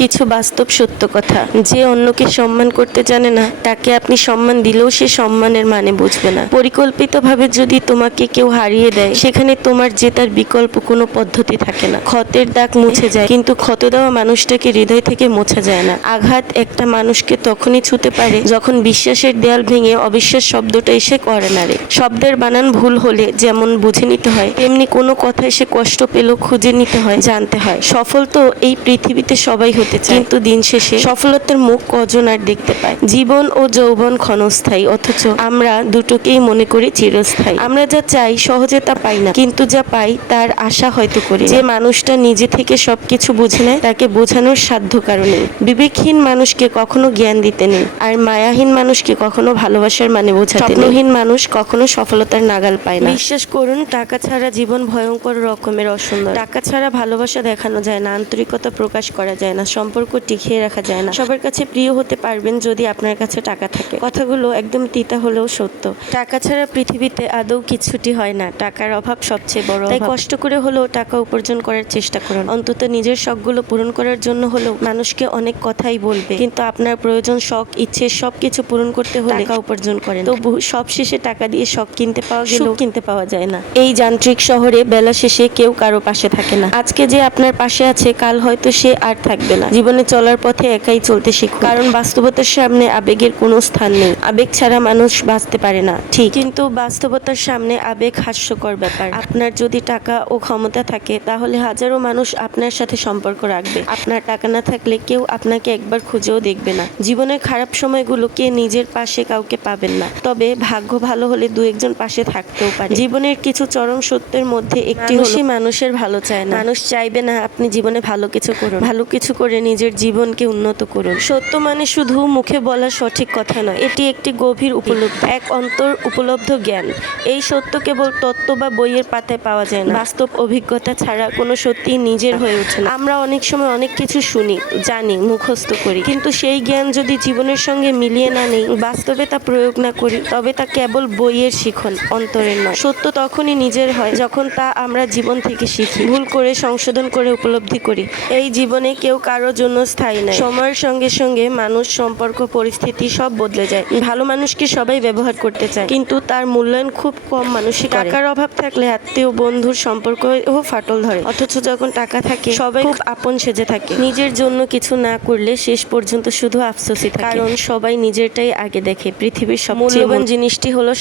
কিছু বাস্তব সত্য কথা। যে অন্যকে সম্মান করতে জানে না, তাকে আপনি সম্মান দিলেও সে সম্মানের মানে বুঝবে না। পরিকল্পিতভাবে যদি তোমাকে কেউ হারিয়ে দেয়, সেখানে তোমার জেতার বিকল্প কোনো পদ্ধতি থাকে না। ক্ষতের দাগ মুছে যায়, কিন্তু ক্ষত দেওয়া মানুষটাকে হৃদয় থেকে মোছা যায় না। আঘাত একটা মানুষকে তখনই ছুতে পারে যখন বিশ্বাসের দেয়াল ভেঙে অবিশ্বাস শব্দটা এসে করে নাড়ে শব্দের বানান ভুল হলে যেমন বুঝে নিতে হয়, তেমনি কোনো কথা এসে কষ্ট পেলেও খুঁজে নিতে হয়, জানতে হয়। সফল তো এই পৃথিবীতে সবাই হতে চায়। কিন্তু দিন শেষে সফলতার মুখ কজন আর দেখতে পায়? জীবন ও যৌবন ক্ষণস্থায়ী অথচ আমরা দুটোকেই মনে করি চিরস্থায়ী। আমরা যা চাই সহজে তা পাই না কিন্তু যা পাই তার আশা হয়তো করি যে মানুষটা নিজে থেকে সবকিছু বুঝে নেয় তাকে বোঝানোর সাধ্য কারণে বিবেকহীন মানুষকে কখনো জ্ঞান দিতে নেই আর মায়াহীন মানুষকে কখনো ভালোবাসার মানে বোঝাতে স্বপ্নহীন মানুষ কখনো সফলতার নাগাল পায় না। বিশ্বাস করুন টাকা ছাড়া জীবন ভয়ঙ্কর রকমের অসুন্দর। টাকা ছাড়া ভালোবাসা দেখানো যায় না আন্তরিকতা প্রকাশ করা যায় না। সম্পর্ক টিকিয়ে রাখা যায় না। সবার কাছে প্রিয় হতে পারবেন যদি আপনার কাছে টাকা থাকে। কথাগুলো একদম তিতা হলেও সত্য। টাকা ছাড়া পৃথিবীতে আদৌ কিছুটি হয় না। টাকার অভাব সবচেয়ে বড় তাই কষ্ট করে হলেও টাকা উপার্জন করার চেষ্টা করুন। অন্তত নিজের শখগুলো পূরণ করার জন্য হলেও মানুষকে অনেক কথাই বলবে। কিন্তু আপনার প্রয়োজন শখ ইচ্ছে সবকিছু পূরণ করতে হলে টাকা উপার্জন করেন তবু সব শেষে টাকা দিয়ে শখ কিনতে পাওয়া গেলেও কিনতে পাওয়া যায় না। এই যান্ত্রিক শহরে বেলা শেষে কেউ কারও পাশে থাকে না। আজকে যে আপনার পাশে আছে কাল হয়তো সে আর থাকবে না। জীবনে চলার পথে একাই চলতে শিখুন। কারণ বাস্তবতার সামনে আবেগের কোনো স্থান নেই। আবেগ ছাড়া মানুষ বাঁচতে পারে না। ঠিক। কিন্তু বাস্তবতার সামনে আবেগ হাস্যকর ব্যাপার। আপনার যদি টাকা ও ক্ষমতা থাকে তাহলে হাজারো মানুষ আপনার সাথে সম্পর্ক রাখবে। আপনার টাকা না থাকলে কেউ আপনাকে একবার খুঁজেও দেখবে না। জীবনের খারাপ সময়গুলোকে নিজের পাশে কাউকে পাবেন না। তবে ভাগ্য ভালো হলে দু একজন পাশে থাকতেও পারে। জীবনের কিছু চরম সত্যের মধ্যে একটি মানুষের ভালো চায় না। মানুষ চাইবে না আপনি জীবনে ভালো কিছু করুন। ভালো কিছু করে নিজের জীবনকে উন্নত করুন। সত্য মানে শুধু মুখে বলা সঠিক কথা নয়, এটি একটি গভীর উপলব্ধি। এক অন্তর উপলব্ধ জ্ঞান। এই সত্য কেবল তত্ত্ব বা বইয়ের পাতায় পাওয়া যায় না। বাস্তব অভিজ্ঞতা ছাড়া কোনো সত্যি নিজের হয়ে ওঠে না। আমরা অনেক সময় অনেক কিছু শুনি, জানি, মুখস্থ করি। কিন্তু সেই জ্ঞান যদি জীবনের সঙ্গে মিলিয়ে না নেই, বাস্তবে তা প্রয়োগ না করি, তবে তা কেবল বইয়ের শিখন, অন্তরের নয়। সত্য তখনই নিজের হয় যখন তা আমরা জীবন থেকে শিখি, ভুল করে সংশোধন করে উপলব্ধি করি। এই জীবনে কেউ কারোর জন্য স্থায়ী নয়। সময়ের সঙ্গে সঙ্গে মানুষ সম্পর্ক পরিস্থিতি সব বদলে যায়। ভালো মানুষকে সবাই ব্যবহার করতে চায় কিন্তু তার মূল্যায়ন খুব কম মানুষই টাকার অভাব থাকলে আত্মীয় বন্ধুর সম্পর্কও ফাটল ধরে। অথচ যখন টাকা থাকে সবাই খুব আপন সেজে থাকে। নিজের জন্য কিছু না করলে শেষ পর্যন্ত শুধু আফসোসই থাকে। কারণ সবাই নিজেরটাই আগে দেখে পৃথিবীর সব মূল্যবান জিনিসটি হলো